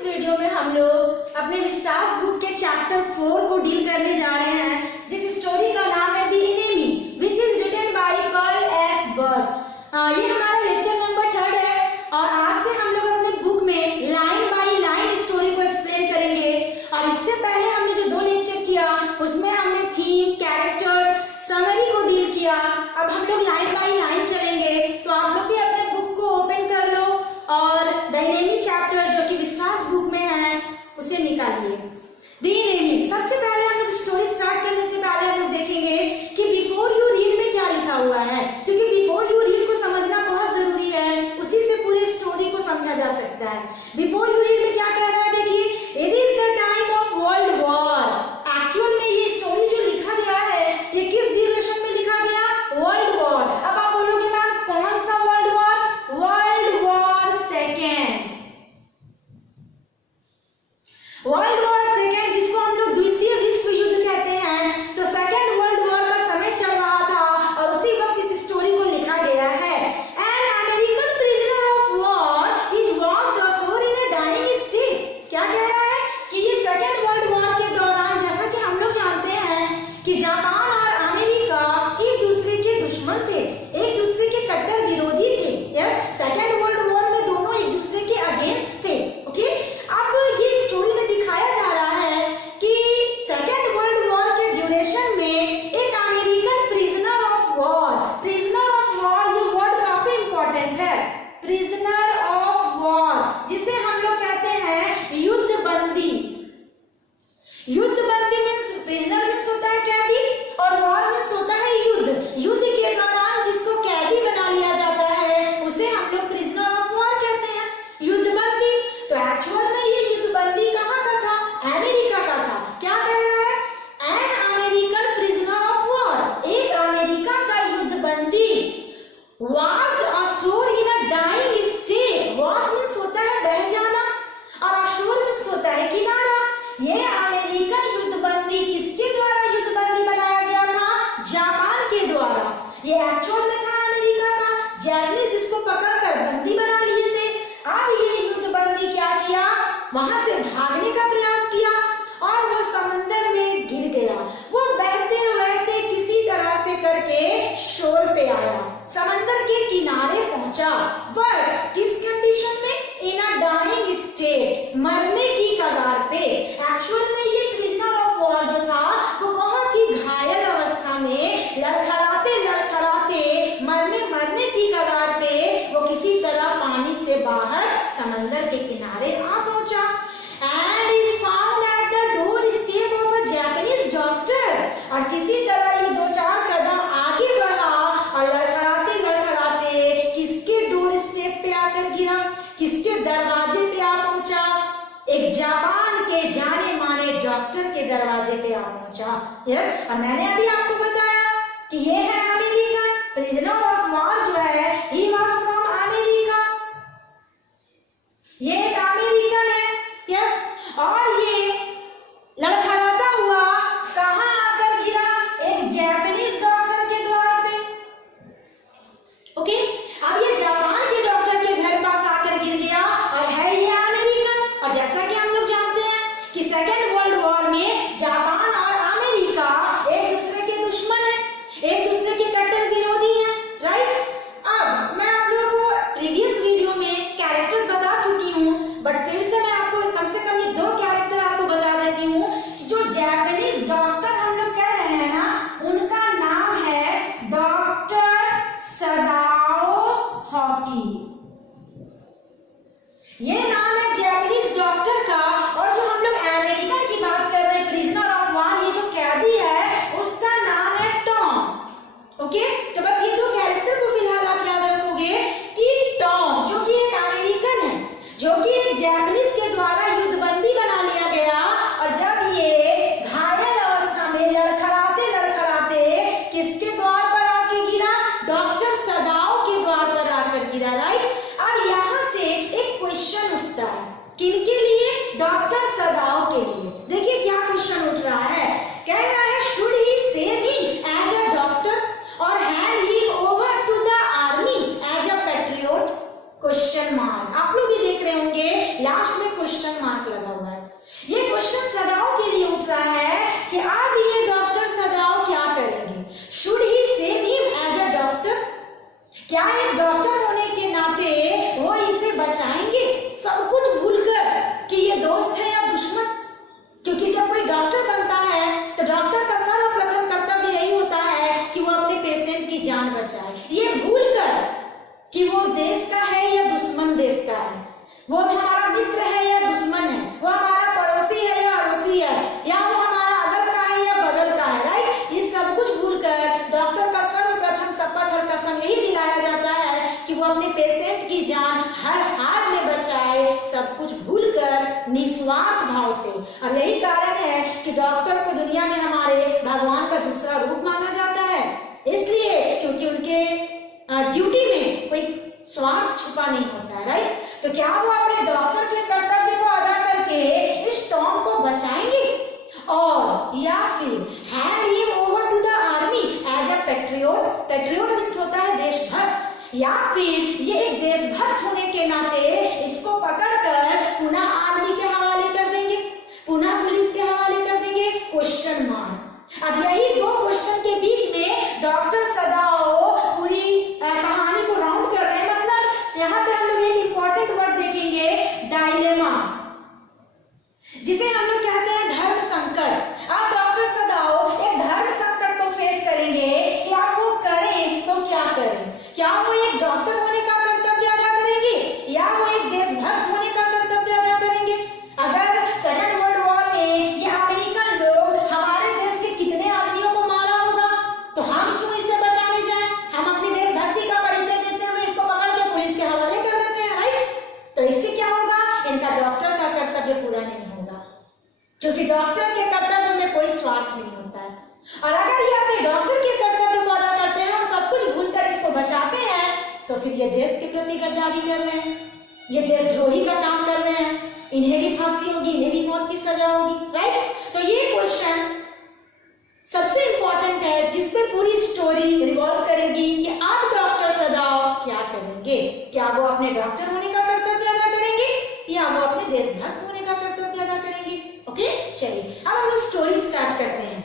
इस वीडियो में हम लोग अपने विस्टास बुक के चैप्टर 4 को डील करने जा रहे हैं, जिस स्टोरी का नाम है the enemy, which is written by Pearl S Buck. ये हमारा लेक्चर नंबर 3 है और आज से हम लोग अपने बुक में लाइन बाय लाइन स्टोरी को एक्सप्लेन करेंगे। और इससे पहले हमने जो 2 लेक्चर किया उसमें हमने थीम, कैरेक्टर्स, समरी को डील किया। अब हम लोग लाइन बाय लाइन चलेंगे, तो आप लोग भी अपने बुक को ओपन कर लो और द एनिमी चैप्टर जो कि विस्टास बुक में है उसे निकालिए। द एनिमी, सबसे पहले हम लोग स्टोरी स्टार्ट करने से पहले हम लोग देखेंगे कि बिफोर यू रीड में क्या लिखा हुआ है, क्योंकि बिफोर यू रीड को समझना बहुत जरूरी है, उसी से पूरी स्टोरी को समझा जा सकता है। बिफोर यू रीड में क्या कह रहा है, देखिए, it is the time of world war. Actual में ये स्टोरी जो लिखा गया है ये किस ड्यूरेशन में लिखा गया? World war. अब आप बोलोगे मैम कौन सा world war? World war second. World war second, जिसको हम लोग द्वितीय विश्व युद्ध कहते हैं, तो सेकेंड वर्ल्ड वॉर का समय चल रहा था और उसी वक्त इस स्टोरी को लिखा गया है। An American prisoner of war is washed ashore in a dying state. क्या कह रहा है कि ये सेकेंड वर्ल्ड वॉर के दौरान, जैसा कि हम लोग जानते हैं कि जापान और अमेरिका एक दूसरे के दुश्मन थे, एक दूसरे के कट्टर विरोधी थे। यस, सेकेंड वर्ल्ड वॉर में दोनों एक दूसरे के अगेंस्ट थे। ओके, अब ये स्टोरी में दिखाया जा रहा है कि सेकेंड वर्ल्ड वॉर के ड्यूरेशन में एक American prisoner of war, prisoner of war, ये वर्ड काफी इंपॉर्टेंट है, प्रिजनर ऑफ वॉर, जिसे हम लोग कहते हैं युद्ध बंदी। युद्ध बंदी मीन्स, प्रिजनर मीन्स होता है कैदी और वॉर मीन्स होता है युद्ध। युद्ध के दौरान जिसको कैदी बना लिया जाता है उसे हम लोग प्रिजनर ऑफ वॉर कहते हैं, युद्ध बंदी। तो एक्चुअल में ये युद्ध बंदी कहाँ का था? अमेरिका का था। क्या कह रहा है? An American prisoner of war, एक अमेरिका का युद्ध बंदी, was ashore in a dying state. Was means होता है बह जाना और अशोर मीन्स होता है किनारा। ये अमेरिकन युद्धबंदी किसके द्वारा युद्धबंदी बनाया गया था? जापान के द्वारा। ये एक्चुअल में था अमेरिका का, जापानीज इसको पकड़कर बंदी बना लिए थे। अब ये युद्धबंदी क्या किया? वहां से भागने का प्रयास किया और वो समंदर में गिर गया। वो बहते बहते किसी तरह से करके शोर पे आया, समंदर के किनारे पहुंचा, बट किस कंडीशन में? इन अ डाइंग स्टेट, मरने की कगार पे। एक्चुअल में ये प्रिजनर ऑफ वॉर जो था वो बहुत ही घायल अवस्था में लड़खड़ाते लड़खड़ाते मरने की कगार पे वो किसी तरह पानी से बाहर समंदर के किनारे आ पहुंचा। And is found at the door step of a Japanese doctor. और किसी तरह ये 2-4 कदम आगे बढ़ा और लड़खड़ाते लड़खड़ाते किसके डोर स्टेप पे आकर गिरा? किसके दरवाजे पे आ पहुंचा? एक जापान के जाने माने डॉक्टर के दरवाजे पे आ पहुंचा। यस, और मैंने अभी आपको बताया कि ये है अमेरिकन प्रिजनर ऑफ वॉर जो है, ही वाज फ्रॉम अमेरिका। ये एक अमेरिकन है। यस, और ये लड़खड़ाता हुआ कहां आकर गिरा? एक जापानीज डॉक्टर के द्वार पे। ओके, अब ये जापान के डॉक्टर के घर पास आकर गिर गया और है ये अमेरिकन। और जैसा कि हम लोग जानते हैं कि सेकेंड वर्ल्ड वॉर में जापान और अमेरिका एक दूसरे के दुश्मन हैं, एक दूसरे के कट्टर विरोधी हैं, राइट? अब मैं आप लोगों को प्रीवियस वीडियो में कैरेक्टर्स बता चुकी हूँ, बट फिर से मैं आपको कम से कम ये 2 कैरेक्टर आपको बता देती हूँ। जो जापानीज डॉक्टर हम लोग कह रहे हैं ना, उनका नाम है डॉक्टर सदाओ हॉकी। ये नाम है जापानीज डॉक्टर का। और जो हम लोग अमेरिकन की बात कर रहे हैं, प्रिजनर ऑफ वॉर, ये जो कैदी है उसका नाम है टॉम। ओके, तो बस ये 2 कैरेक्टर को फिलहाल आप याद रखोगे कि टॉम जो कि एक अमेरिकन है, जो कि एक जापानीज के द्वारा युद्धबंदी बना लिया गया, और जब ये घायल अवस्था में लड़खड़ाते लड़खड़ाते किसके द्वार पर आके गिरा? डॉक्टर सदाओ के द्वार पर आकर गिरा, राइट? अब यहाँ से एक क्वेश्चन उठता है, किनके लिए? डॉक्टर सदाओ के लिए। देखिए क्या क्वेश्चन उठ रहा है, कह रहा है should he save him as a doctor और hand him over to the army as a patriot. Question mark. आप लोग भी देख रहे होंगे लास्ट में क्वेश्चन मार्क लगा हुआ है। ये क्वेश्चन सदाओ के लिए उठ रहा है कि अब ये डॉक्टर सदाओ क्या करेंगे? Should he save him as a doctor? क्या एक डॉक्टर होने के नाते वो इसे बचाएंगे सब कुछ भूलकर कि ये दोस्त है या दुश्मन? क्योंकि जब कोई डॉक्टर बनता है तो डॉक्टर का सर्वप्रथम कर्तव्य यही होता है कि वो अपने पेशेंट की जान बचाए, ये भूलकर कि वो देश का है या दुश्मन देश का है, वो हमारा मित्र है या दुश्मन है, वो हमारा पड़ोसी है या अड़ोसी है, या वो हमारा अगल का है या बगल का है, राइट? ये सब कुछ भूलकर डॉक्टर का सर्वप्रथम शपथ और कसम यही दिलाया जाता है कि वो अपने पेशेंट की जान हर हाल में बचाए, सब कुछ भूलकर निस्वार्थ भाव से। और यही कारण है कि डॉक्टर को दुनिया में हमारे भगवान का दूसरा रूप माना जाता है, इसलिए क्योंकि उनके ड्यूटी में कोई स्वार्थ छुपा नहीं होता है, राइट? तो क्या वो अपने डॉक्टर के कर्तव्य को अदा करके इस टॉम को बचाएंगे, और या फिर hand him over to the army as a patriot? Patriot means होता है देशभक्त, या फिर ये एक देशभक्त होने के नाते इसको पकड़कर पुनः आर्मी के हवाले कर देंगे, पुनः पुलिस के हवाले कर देंगे? Question mark. अब यही दो क्वेश्चन के बीच में डॉक्टर सदाओ पूरी कहानी को राउंड कर रहे हैं। मतलब यहाँ पे हम लोग एक इंपॉर्टेंट वर्ड देखेंगे, डायलेमा, जिसे हम लोग कहते हैं धर्म संकट। अब डॉक्टर सदाओ एक धर्म संकट को फेस करेंगे कि आप वो करें तो क्या करें? क्या वो एक डॉक्टर होने का कर्तव्य अदा करेंगे या वो एक देशभक्त होने का कर्तव्य अदा करेंगे? अगर सेकेंड वर्ल्ड वॉर में ये अमेरिकन लोग हमारे देश के कितने आदमियों को मारा होगा, तो हम क्यों इसे बचाने जाएं? हम अपनी देशभक्ति का परिचय देते हुए इसको पकड़ के पुलिस के हवाले कर देते हैं, राइट? तो इससे क्या होगा? इनका डॉक्टर का कर्तव्य पूरा नहीं होगा, क्योंकि डॉक्टर के कर्तव्य में कोई स्वार्थ नहीं होता है। और अगर ये अपने डॉक्टर के कर्तव्य को अदा करते हैं और सब कुछ भूलकर इसको बचाते हैं, तो फिर ये देश के प्रति गद्दारी कर रहे हैं, ये देशद्रोही का काम कर रहे हैं, इन्हें भी फांसी होगी, इन्हें भी मौत की सजा होगी, राइट? तो ये क्वेश्चन सबसे इंपॉर्टेंट है, जिसपे पूरी स्टोरी रिवॉल्व करेगी कि अब डॉक्टर सदाओ क्या करेंगे? क्या वो अपने डॉक्टर होने का कर्तव्य अदा करेंगे या वो अपने देशभक्त होने का कर्तव्य अदा करेंगे? ओके, चलिए अब हम लोग स्टोरी स्टार्ट करते हैं।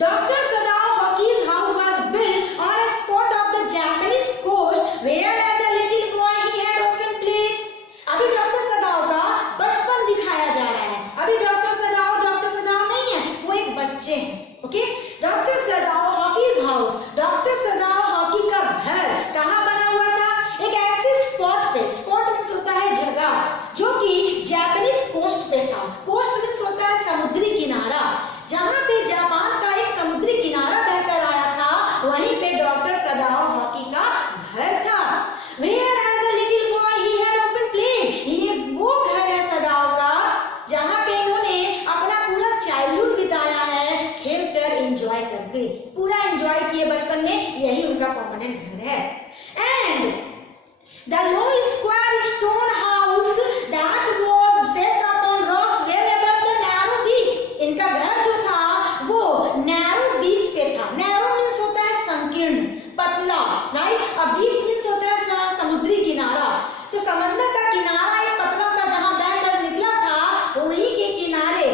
Doctor Sadao Hoki's house was built on a spot of the Japanese coast where as a little boy he had often played. अभी डॉक्टर सदाओ का बचपन दिखाया जा रहा है। अभी डॉक्टर सदाओ नहीं है, वो एक बच्चे हैं। Okay, doctor Sadao Hoki's house, doctor सदाओ हॉकी का घर कहाँ बना हुआ था? एक ऐसे स्पॉट पे, स्पॉट मीन्स होता है जगह, जो कि जापानीज कोस्ट पे था। कोस्ट मीन्स होता है समुद्री किनारा, जहाँ पे जापान का एक समुद्री किनारा बहकर आया था, वहीं पे डॉक्टर सदाओ हॉकी का घर था। Where as a little boy he had often played, ये वो घर है सदाओ का जहाँ पे इन्होंने अपना पूरा चाइल्डहुड बिताया है, खेलकर एंजॉय करके पूरा एंजॉय किए बचपन में, यही उनका परमानेंट घर है। And the low square stone house that was set upon rocks were above the narrow beach. इनका घर जो था वो नैरो बीच पे था। नैरो मीन्स होता है संकीर्ण, पतला, राइट? अब बीच मीन्स होता है समुद्री किनारा। तो समंदर का किनारा एक पतला सा जहां बहकर निकला था, वही के किनारे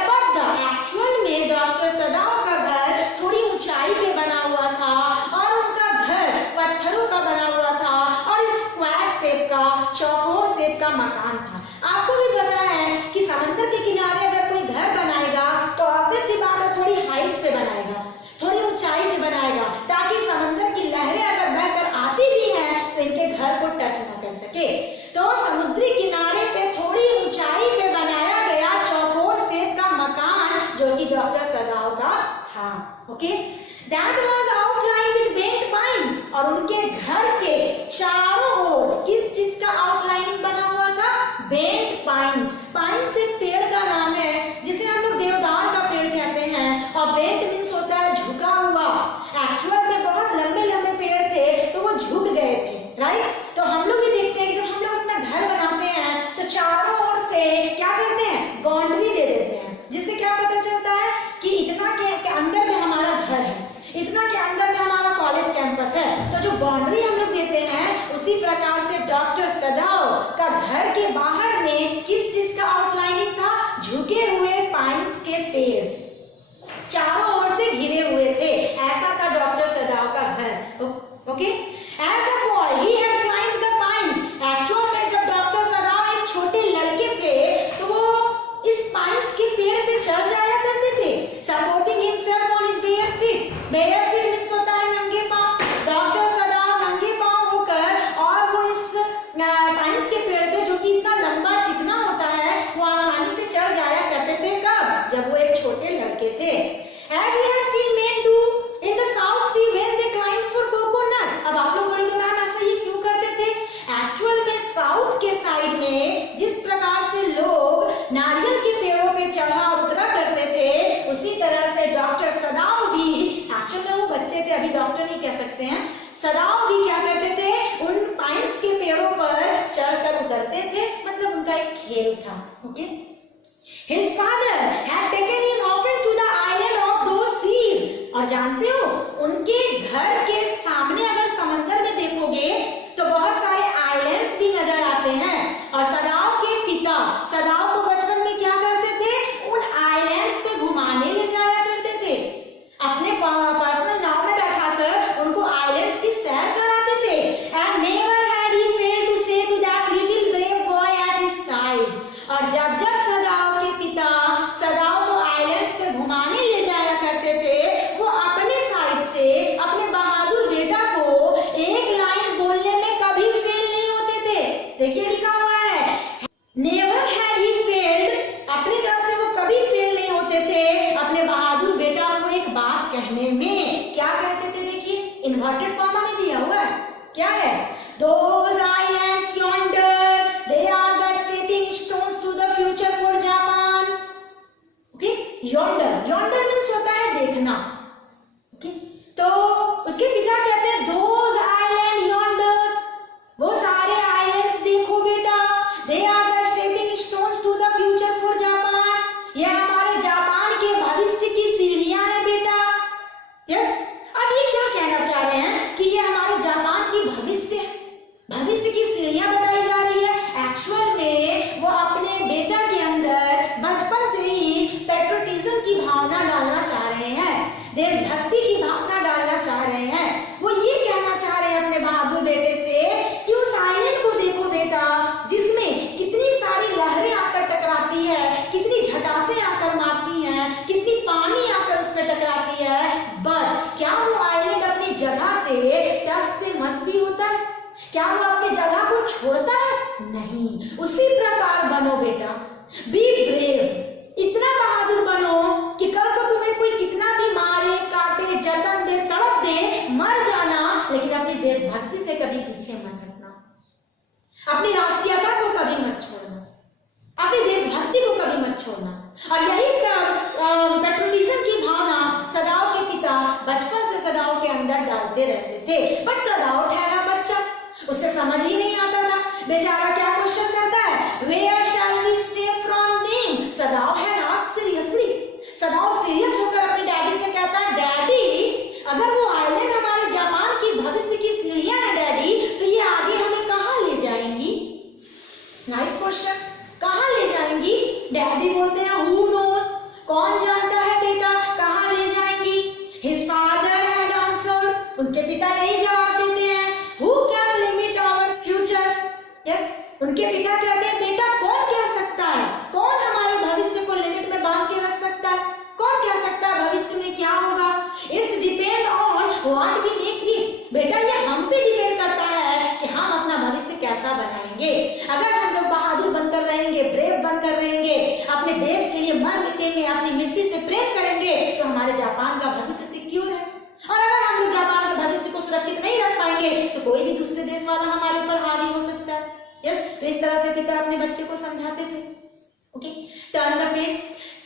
above the, एक्चुअल में डॉक्टर सदाओ का घर थोड़ी ऊंचाई पे बना हुआ था और उनका घर पत्थरों का बना हुआ था और स्क्वायर शेप का, चौकोर शेप का मकान था। आपको भी पता है कि समंदर के किनारे अगर कोई घर बनाएगा तो ऑब्वियस सी बात है थोड़ी हाइट पे बनाएगा, थोड़ी ऊंचाई पे बनाएगा, ताकि समंदर की लहरें अगर बहकर आती भी हैं तो इनके घर को टच न कर सके। तो समुद्री किनारे पे थोड़ी ऊंचाई पे बनाया गया चौकोर शेप का मकान जो कि डॉक्टर सदाओ का था। Okay, that was outline with bent pines, और उनके घर के चारों ओर किस चीज का आउटलाइन बना हुआ था? Bent pines. पाइन्स एक पेड़ का नाम है जिसे हम लोग देवदार का पेड़ कहते हैं, और बेंट मीन्स होता है झुका हुआ। एक्चुअल में बहुत लंबे लंबे पेड़ थे तो वो झुक गए थे, राइट? तो हम लोग भी देखते हैं कि जब हम लोग अपना घर बनाते हैं तो चारों ओर से क्या करते हैं? बाउंड्री दे देते हैं, जिससे क्या पता चलता है कि इतना के अंदर में हमारा घर है, इतना के अंदर में हमारा कॉलेज कैंपस है। तो जो बाउंड्री हम लोग देते हैं उसी प्रकार से सदाव का घर के बाहर में किस चीज का आउटलाइनिंग था? झुके हुए पाइन्स के पेड़ चारों ओर से घिरे हुए थे। ऐसा था डॉक्टर सदाव का घर। Okay, as a boy he had climbed the pines. Actual में जब डॉक्टर सदाव एक छोटे लड़के थे तो वो इस पाइन्स के पेड़ पे चढ़ जाया करते थे, supporting himself on his bare feet. Bare feet means होता है नंगे पांव। डॉक्टर सदाव नंगे पांव होकर और वो इस पाइन्स के पेड़ पे, जो कि इतना लंबा चिकना होता है, वो आसानी से चढ़ जाया करते थे। कब? जब वो एक छोटे लड़के थे। As we have seen men do in the South Sea when they climb for coconut। अब आप लोग बोलोगे मैम ऐसा ये क्यों करते थे? एक्चुअल में साउथ के साइड में जिस प्रकार से लोग नारियल के पेड़ों पे चढ़ा उतरा करते थे, उसी तरह से डॉक्टर सदाव भी, एक्चुअल में वो बच्चे थे, अभी डॉक्टर नहीं कह सकते हैं, सदाव भी क्या करते थे? उन पाइन्स के पेड़ों पर चढ़कर उतरते थे। मतलब उनका एक खेल था। Okay, His father had taken him often to the island of those seas। और जानते हो उनके घर के सामने अगर समंदर में देखोगे तो बहुत सारे आइलैंड्स भी नजर आते हैं। और सदाव के पिता सदाव को बचपन में क्या करते थे? उन आइलैंड्स पे घुमाने ले जाया करते थे। अपने पर्सनल नाव में बैठाकर उनको आइलैंड्स की सैर कराते थे। And never had he failed to say to that little brave boy at his side। और जब जब सदाव के पिता सदाव को आइलैंड्स पे घुमाने ले जाया करते थे, वो अपने साइड से अपने बहादुर बेटा को एक लाइन बोलने में कभी फेल नहीं होते थे। देखिए लिखा हुआ है नेवर हैड ही फेल्ड। अपनी तरफ से वो कभी फेल नहीं होते थे अपने बहादुर बेटा को एक बात कहने में। क्या कहते थे? देखिए इन्वर्टेड कॉमा में दिया हुआ है। क्या है? Those islands yonder, they are the stepping stones to the future for Japan। Okay? Yonder, yonder means होता है देखना। Okay? तो उसके पिता कहते हैं those island yonders, वो सारे आइलैंड्स देखो बेटा, they are the stepping stones to the future for Japan। ये हमारे जापान के भविष्य की सीढ़ियां हैं बेटा। यस, अब ये क्या कहना चाह रहे हैं कि ये हमारे जापान की भविष्य की सीढ़ियां बताई जा रही है। एक्चुअल में वो अपने बेटा के अंदर बचपन से ही पेट्रोटिज्म की भावना डालना चाह रहे हैं, देशभक्ति की भावना डालना चाह रहे हैं। वो ये कहना चाह रहे हैं अपने बहादुर बेटे से कि उस आइलैंड को देखो बेटा, जिसमें कितनी सारी लहरें आकर टकराती है, कितनी झटासे आकर मारती हैं, कितनी पानी आकर उस पर टकराती है, बट क्या वो आइलैंड अपनी जगह से टस से मस भी होता है? क्या वो अपनी जगह को छोड़ता है? नहीं। उसी प्रकार बनो बेटा, बी ब्रेव। इतना बहादुर बनो कि कल को तुम्हें कोई कितना भी मारे, काटे, जतन दे, तड़प दे, मर जाना, लेकिन अपनी देशभक्ति से कभी पीछे मत हटना, अपनी राष्ट्रीयता को कभी मत छोड़ना, अपनी देशभक्ति को कभी मत छोड़ना। और यही सब पेट्रोटिज्म की भावना सदाव के पिता बचपन से सदाव के अंदर डालते रहते थे। बट सदाव ठहरा बच्चा, उसे समझ ही नहीं आता था। बेचारा क्या क्वेश्चन करता है? Where shall we stay from them? सदाव had asked seriously। सदाव serious होकर अपने डैडी से कहता है, डैडी अगर वो आइलैंड हमारे जापान की भविष्य की सीढ़ियां है डैडी, तो ये आगे हमें कहाँ ले जाएंगी? Nice question. कहाँ ले जाएंगी? डैडी बोलते हैं who knows, कौन जानता है बेटा कहाँ ले जाएंगी। His father had answered। उनके पिता यही जवाब देते हैं, who can limit our future। yes, उनके पिता कहते हैं बेटा कौन कह सकता है, कौन हमारे भविष्य को लिमिट में बांध के रख सकता है, कौन कह सकता है भविष्य में क्या होगा। It's depend on what we make it. बेटा ये हम पे डिपेंड करता है कि हम अपना भविष्य कैसा बनाएंगे। अगर हम लोग बहादुर बनकर रहेंगे, ब्रेव बनकर रहेंगे, अपने देश के लिए मर मिटेंगे, अपनी मिट्टी से प्रेम करेंगे, तो हमारे जापान का भविष्य सिक्योर है। और अगर हम लोग जापान के भविष्य को सुरक्षित नहीं रख पाएंगे तो कोई भी दूसरे देश वाला हमारे ऊपर हावी हो सकता है। यस, तो इस तरह से पिता अपने बच्चे को समझाते थे। Okay, turn the page.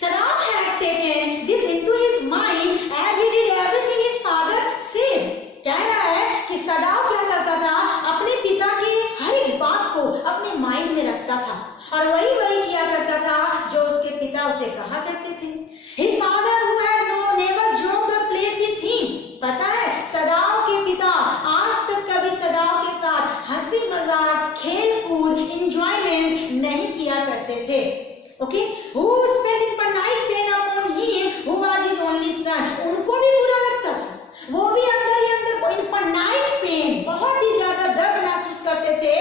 Sadao had taken this into his mind as he did everything his father said. कह रहा है कि सदाव क्या करता था? अपने पिता की हर एक बात को अपने माइंड में रखता था और वही किया करता था जो उसके पिता उसे कहा करते थे। His father who had never joked और प्लेड विथ हिम। पता है सदाव के पिता आज तक कभी सदाव के साथ हंसी मजाक, खेल enjoyment नहीं किया करते थे। Okay, who spent infinite pain upon him who was his only son, उनको भी बुरा लगता था, वो भी अंदर ही अंदर infinite pain, बहुत ही ज्यादा दर्द महसूस करते थे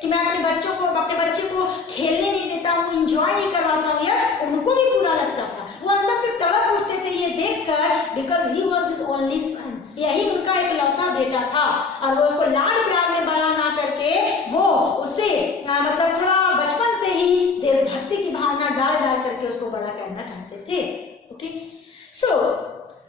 कि मैं अपने बच्चे को खेलने नहीं देता हूँ, इंजॉय नहीं करवाता हूँ। यस, उनको भी बुरा लगता था, वो अंदर से तड़प उठते थे ये देखकर, because he was his only son, यही उनका इकलौता बेटा था और वो उसको लाड प्यार में बड़ा ना करके वो उसे मतलब थोड़ा बचपन से ही देशभक्ति की भावना डाल डाल करके उसको बड़ा करना चाहते थे। Okay, so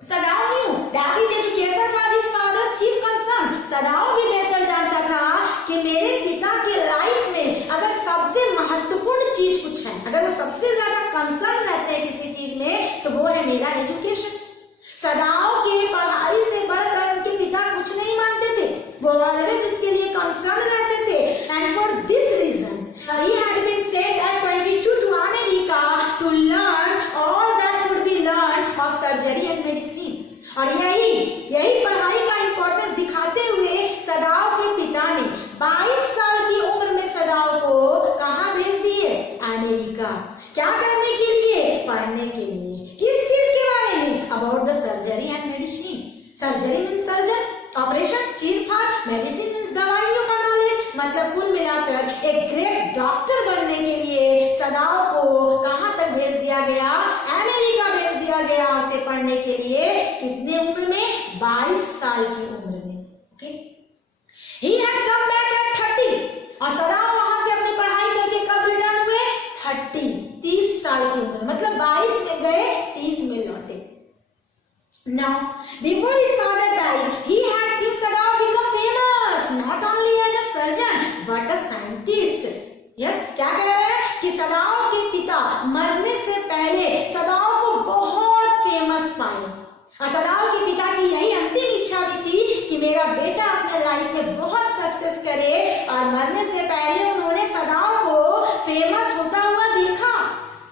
Sadao knew that his education was his father's chief concern। सदाओ भी बेहतर जानता था कि मेरे पिता के लाइफ में अगर सबसे महत्वपूर्ण चीज कुछ है, अगर वो सबसे ज्यादा कंसर्न रहते हैं किसी चीज में, तो वो है मेरा एजुकेशन। सदाओ के पढ़ाई से बढ़कर उनके पिता कुछ नहीं मानते थे, वो ऑलवेज उसके लिए कंसर्न रहते थे। And for this reason he had been sent at 22 to America to learn all that could be learned of surgery and medicine। और यही पढ़ाई का इंपॉर्टेंस दिखाते हुए सदाओ के पिता ने 22 साल की उम्र में सदाओ को कहाँ भेज दिए? अमेरिका। क्या करने के लिए? पढ़ने के लिए। किस चीज के बारे में? About the surgery and medicine. Surgery means surgeon, operation, चीरफाड़, मेडिसिन मीन्स दवाइयों का नॉलेज, मतलब कुल मिलाकर एक ग्रेट डॉक्टर बनने के लिए सदाओ को कहाँ तक भेज दिया गया? अमेरिका भेज दिया गया उसे पढ़ने के लिए। कितने उम्र में? 22 साल की उम्र में। Okay, he had come back at 30 और सदाओ वहां से अपनी पढ़ाई करके कब रिटर्न हुए? 30 साल की उम्र, मतलब 22 में गए, 30 में लौटे। Now, before his father died, he had seen Sadao become famous, not only as a surgeon, but a scientist. Yes, क्या कह रहे हैं कि सदाओ के पिता मरने से पहले सदाओ को बहुत फेमस पाए, और सदाओ के पिता की यही अंतिम इच्छा भी थी कि मेरा बेटा अपने लाइफ में बहुत सक्सेस करे, और मरने से पहले उन्होंने सदाओ को फेमस होता हुआ देखा।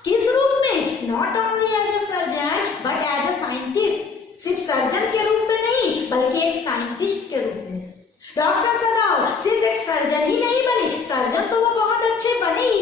किस रूप में? Not only as a surgeon but as a scientist. सिर्फ सर्जन के रूप में नहीं, बल्कि एक साइंटिस्ट के रूप में। डॉक्टर सदाओ सिर्फ एक सर्जन ही नहीं बने, सर्जन तो वो बहुत अच्छे बने ही,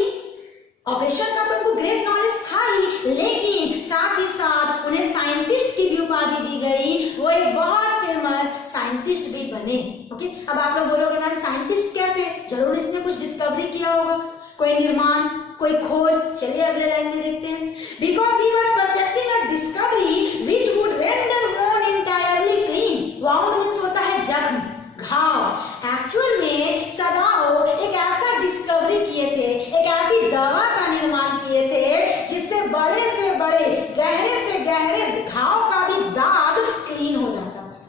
ऑपरेशन का तो उनको ग्रेट नॉलेज था ही, लेकिन साथ ही साथ उन्हें साइंटिस्ट की भी उपाधि दी गई, वो एक बहुत फेमस साइंटिस्ट भी बने। ओके, अब आप लोग बोलोगे मैम साइंटिस्ट कैसे? जरूर इसने कुछ डिस्कवरी किया होगा, कोई निर्माण, कोई खोज। चलिए अगले लाइन में देखते हैं। Because he was perfecting a discovery which would render वोन एंटायरली क्लीन। वाउंड मीन्स होता है जख्म, घाव। एक्चुअल में सदाओ एक ऐसा डिस्कवरी किए थे, एक ऐसी दवा का निर्माण किए थे जिससे बड़े से बड़े, गहरे से गहरे घाव का भी दाग क्लीन हो जाता था।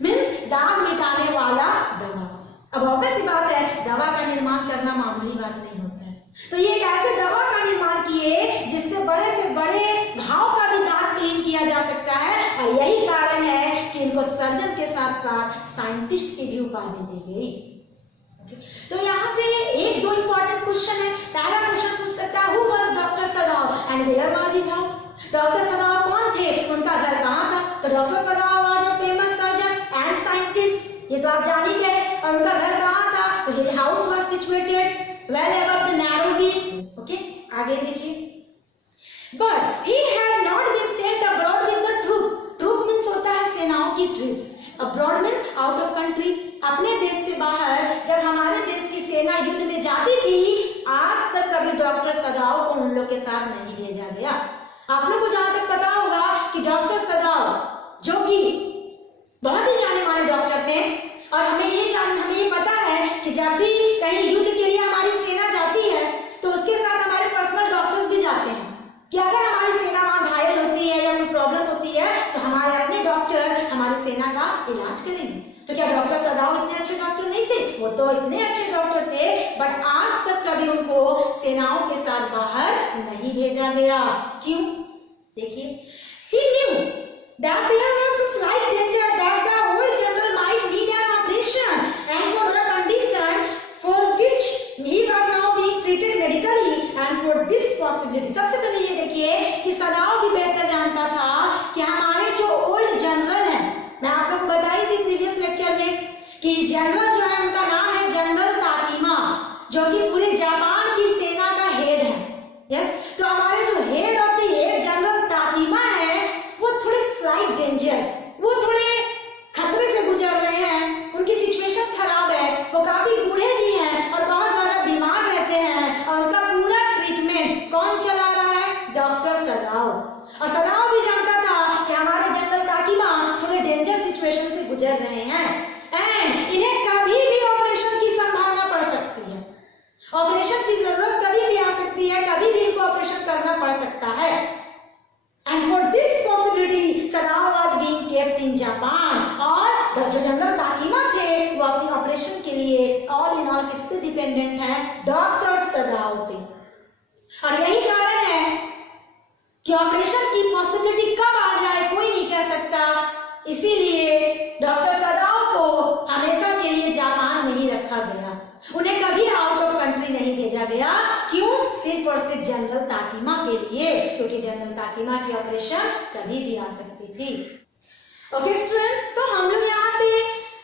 मीन्स दाग मिटाने वाला दवा। अब ऑब्वियस सी बात है, दवा का निर्माण करना मामूली बात नहीं होता है, तो ये एक ऐसे दवा का निर्माण किए जिससे बड़े से बड़े घाव का भी दाग क्लीन किया जा सकता है, और यही कारण है कि इनको सर्जन के साथ साथ साइंटिस्ट की भी उपाधि दी गई। तो यहाँ से एक दो इंपॉर्टेंट क्वेश्चन है। पहला क्वेश्चन पूछ सकता है, who was doctor Sadao and where was his house? Doctor Sadao कौन थे, उनका घर कहाँ था? तो doctor Sadao was a famous surgeon and scientist, ये तो आप जान ही गए। और उनका घर कहाँ था? तो his house was situated well above the narrow beach। Okay, आगे देखिए। But he had not been sent abroad with the troop। Troop means होता है सेनाओं की trip. Abroad means out of country। अपने देश से बाहर जब हमारे देश की सेना युद्ध में जाती थी, आज तक कभी डॉक्टर सदाओ को उन लोग के साथ नहीं भेजा गया। आप लोग को जहां तक पता होगा कि डॉक्टर सदाओ जो कि बहुत ही जाने माने डॉक्टर थे, और हमें ये पता है कि जब भी कहीं युद्ध के लिए हमारी सेना जाती है तो उसके साथ हमारे पर्सनल डॉक्टर्स भी जाते हैं, कि अगर हमारी सेना वहां घायल होती है या कोई प्रॉब्लम होती है तो हमारे अपने डॉक्टर हमारी सेना का इलाज करेंगे। तो क्या डॉक्टर सदाओ इतने अच्छे डॉक्टर नहीं थे? वो तो इतने अच्छे डॉक्टर थे, बट आज तक कभी उनको सेनाओं के साथ बाहर नहीं भेजा गया। क्यों? देखिए, he knew that there was some slight danger that the old general might need an operation, and for the condition for which he was now being treated medically, and for this possibility। सबसे पहले ये देखिए कि सदाओ भी बेहतर जानता था कि हमारे जो ओल्ड जनरल हैं, मैं आप लोग को बताई थी प्रीवियस लेक्चर में कि जनरल जो है उनका नाम है जनरल ताकीमा, जो कि पूरे जापान यस। तो हमारे जो head of the air general Takima है वो थोड़े स्लाइट डेंजर, वो थोड़े खतरे से गुजर रहे हैं, उनकी सिचुएशन खराब है, वो काफी बूढ़े भी हैं और बहुत ज्यादा बीमार रहते हैं और उनका पूरा ट्रीटमेंट कौन चला रहा है? डॉक्टर सदाओ। और सदाओ भी जानता था कि हमारे जनरल ताकीमा थोड़े डेंजर सिचुएशन से गुजर रहे हैं एंड इन्हें कभी भी ऑपरेशन की संभावना पड़ सकती है, ऑपरेशन की जरूरत कभी भी आ सकती है, कभी भी इनको ऑपरेशन करना पड़ सकता है। And for this possibility, Sadao was being kept in Japan. और जो जनरल ताकीमा थे वो अपनी ऑपरेशन के लिए ऑल इन ऑल किस पे डिपेंडेंट है? डॉक्टर सदाओ पे। और यही कारण है कि ऑपरेशन की पॉसिबिलिटी कब आ जाए कोई नहीं कह सकता, इसीलिए डॉक्टर सदाओ को हमेशा के लिए जापान में ही रखा गया, उन्हें कभी आउट ऑफ कंट्री नहीं भेजा गया। क्यों? सिर्फ और सिर्फ जनरल ताकीमा के लिए, क्योंकि जनरल ताकीमा की ऑपरेशन कभी भी आ सकती थी। ओके स्टूडेंट्स, तो हम लोग यहाँ पे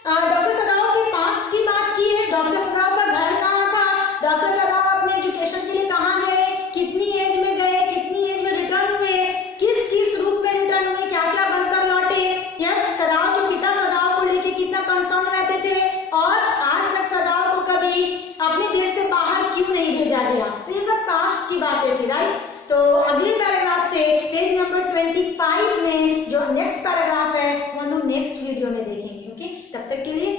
डॉक्टर सदाओ के पास्ट की बात की है। डॉक्टर सदाओ का घर कहाँ था, डॉक्टर सदाओ अपने एजुकेशन के लिए कहाँ गए, कितनी एज में गए, कितनी एज में रिटर्न हुए, किस किस रूप में रिटर्न हुए, क्या क्या बनकर लौटे, यस, सदाओ के पिता सदाओ को लेके कितना कंसर्न रहते थे और आज तक सदाओ को कभी अपने देश से बाहर क्यों नहीं भेजा गया। तो ये सब पास्ट की बातें थी, राइट। तो अगले पैराग्राफ से पेज नंबर 25 में जो नेक्स्ट पैराग्राफ है वो हम लोग नेक्स्ट वीडियो में देखेंगे। ओके, तब तक के लिए